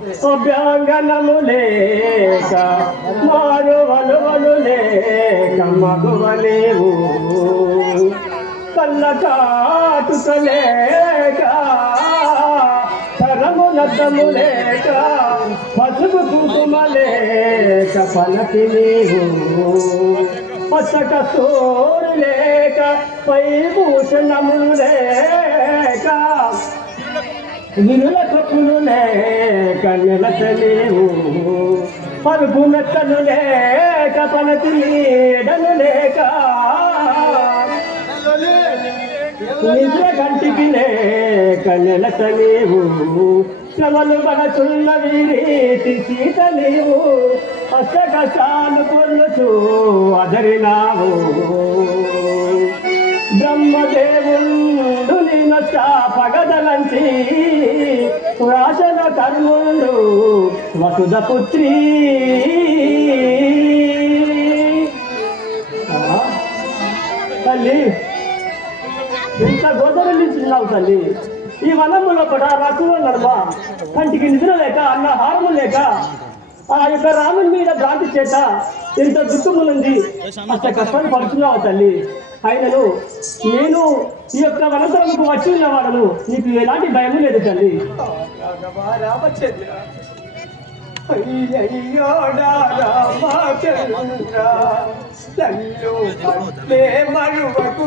అభ్యాంగనము లేక మారు వలువలు లేక మగువలేవు. కళ్ళ కాటుకలేక తరము నద్దము లేక పసుపు కుంకుమ లేక పలకి నీవు. పచ్చక సోరు లేక పై భూషణము లేక నిలుల కప్పులు లేక నిలచలేవు పరుపు మెత్తలు లేక. పనతి నీడలు లేక నిద్ర కంటికి లేక నిలచలేవు శ్రమలు పడచున్నవి రీతి సీత నీవు అష్ట కష్టాలు పొందుతూ అదరినావు. బ్రహ్మదేవుడు నిన్న పగదలంచి పురాశన కర్ముండు వసుధ పుత్రి. తల్లి ఇంత గోదరలించున్నావు తల్లి. ఈ వనములో కూడా రసము నడమ కంటికి నిద్ర లేక అన్న హారము లేక ఆ యొక్క రాముని మీద భ్రాంతి చేత ఎంత దుఃఖమునుంది అంత కష్టాలు పడుతున్నావు తల్లి. ఆయనను నేను ఈ యొక్క వనతరంకు వచ్చి ఉన్నవాడను. నీకు ఎలాంటి భయం లేదు తల్లి. అయ్యయ్యో మరువకు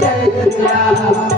రామచంద్ర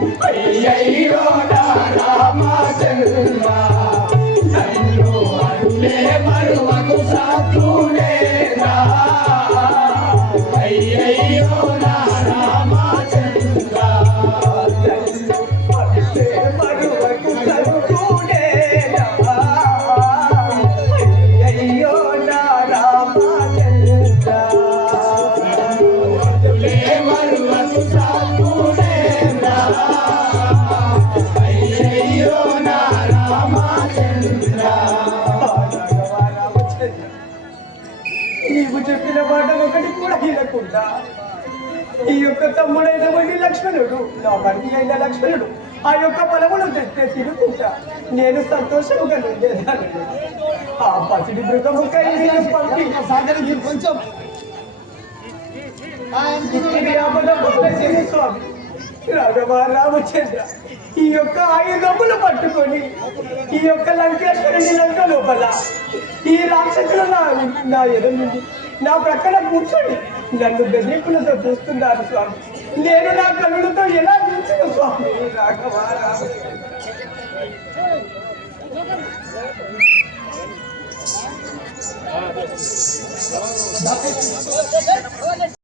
E aí, Roda! చెప్పిన మాట ఒకటి కూడా వినకుండా ఈ యొక్క తమ్ముడైన వాడి లక్ష్మణుడు నా బండి అయిన లక్ష్మణుడు ఆ యొక్క పొలములు తెస్తే తిరుగుతుంటా నేను సంతోషముగా ఉండేదాన్ని ఆ పసిడి మృగము కైలు పంపి. కొంచెం ఇది స్వామి. రాఘవ రామచంద్ర ఈ యొక్క ఆయుధములు పట్టుకొని ఈ యొక్క లంకేశ్వరుని లంక లోపల ఈ రాక్షసులు నా నా ఎదురు నా ప్రక్కన కూర్చొని నన్ను బెదిరింపులతో చూస్తున్నారు స్వామి. నేను నా కన్నులతో ఎలా చూసిన స్వామి? రాఘవ